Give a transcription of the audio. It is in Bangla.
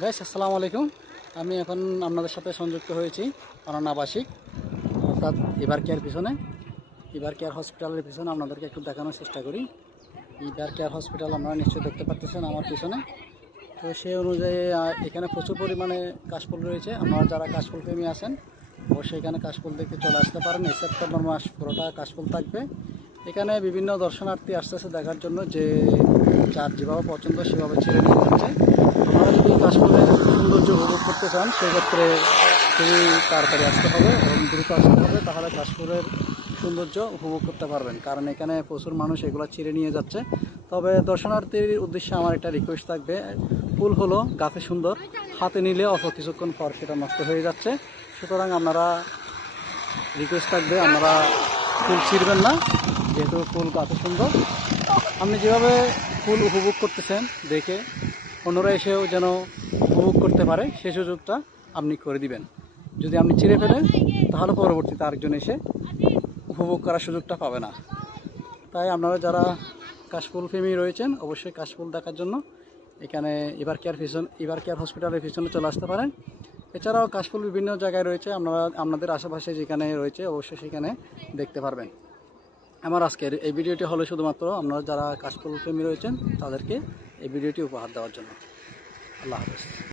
গাইস আসসালামু আলাইকুম। আমি এখন আপনাদের সাথে সংযুক্ত হয়েছি অনন্যাবাসিক অর্থাৎ ইবার কেয়ার পিছনে। ইবার কেয়ার হসপিটালের পিছনে আপনাদেরকে একটু দেখানোর চেষ্টা করি। ইবার কেয়ার হসপিটাল আপনারা নিশ্চয়ই দেখতে পাচ্ছেন আমার পিছনে। তো সেই অনুযায়ী এখানে প্রচুর পরিমাণে কাশফুল রয়েছে। আপনারা যারা কাশফুল প্রেমী আছেন, অবশ্যই এখানে কাশফুল দেখতে চলে আসতে পারেন। এই সেপ্টেম্বর মাস পুরোটা কাশফুল থাকবে। এখানে বিভিন্ন দর্শনার্থী আসতেছে দেখার জন্য যে যার যেভাবে পছন্দ সেভাবে ছেড়ে নিয়ে যাচ্ছে। আপনারা যদি কাশফুলের সৌন্দর্য উপভোগ করতে চান, সেক্ষেত্রে খুবই তাড়াতাড়ি আসতে হবে এবং দ্রুত আসতে হবে, তাহলে কাশফুলের সৌন্দর্য উপভোগ করতে পারবেন। কারণ এখানে প্রচুর মানুষ এগুলো ছিঁড়ে নিয়ে যাচ্ছে। তবে দর্শনার্থীর উদ্দেশ্যে আমার একটা রিকোয়েস্ট থাকবে। ফুল হলো গাছে সুন্দর, হাতে নিলে অল্প কিছুক্ষণ পর সেটা নষ্ট হয়ে যাচ্ছে। সুতরাং আপনারা রিকোয়েস্ট থাকবে, আপনারা ফুল ছিঁড়বেন না। যেহেতু ফুল গাছে সুন্দর, আপনি যেভাবে ফুল উপভোগ করতেছেন দেখে অন্যরা এসেও যেন উপভোগ করতে পারে, সে সুযোগটা আপনি করে দিবেন। যদি আপনি ছিঁড়ে ফেলেন তাহলে পরবর্তীতে আরেকজন এসে উপভোগ করার সুযোগটা পাবে না। তাই আপনারা যারা কাশফুল প্রেমী রয়েছেন, অবশ্যই কাশফুল দেখার জন্য এখানে এবার কেয়ার ফিশন এবার কেয়ার হসপিটালের পিছনে চলে আসতে পারেন। এছাড়াও কাশফুল বিভিন্ন জায়গায় রয়েছে, আপনারা, আপনাদের আশেপাশে যেখানে রয়েছে, অবশ্যই সেখানে দেখতে পারবেন। আমার আজকের এই ভিডিওটি হলো শুধুমাত্র আপনারা যারা কাশফুল প্রেমী রয়েছেন, তাদেরকে এই ভিডিওটি উপহার দেওয়ার জন্য। আল্লাহ হাফেজ।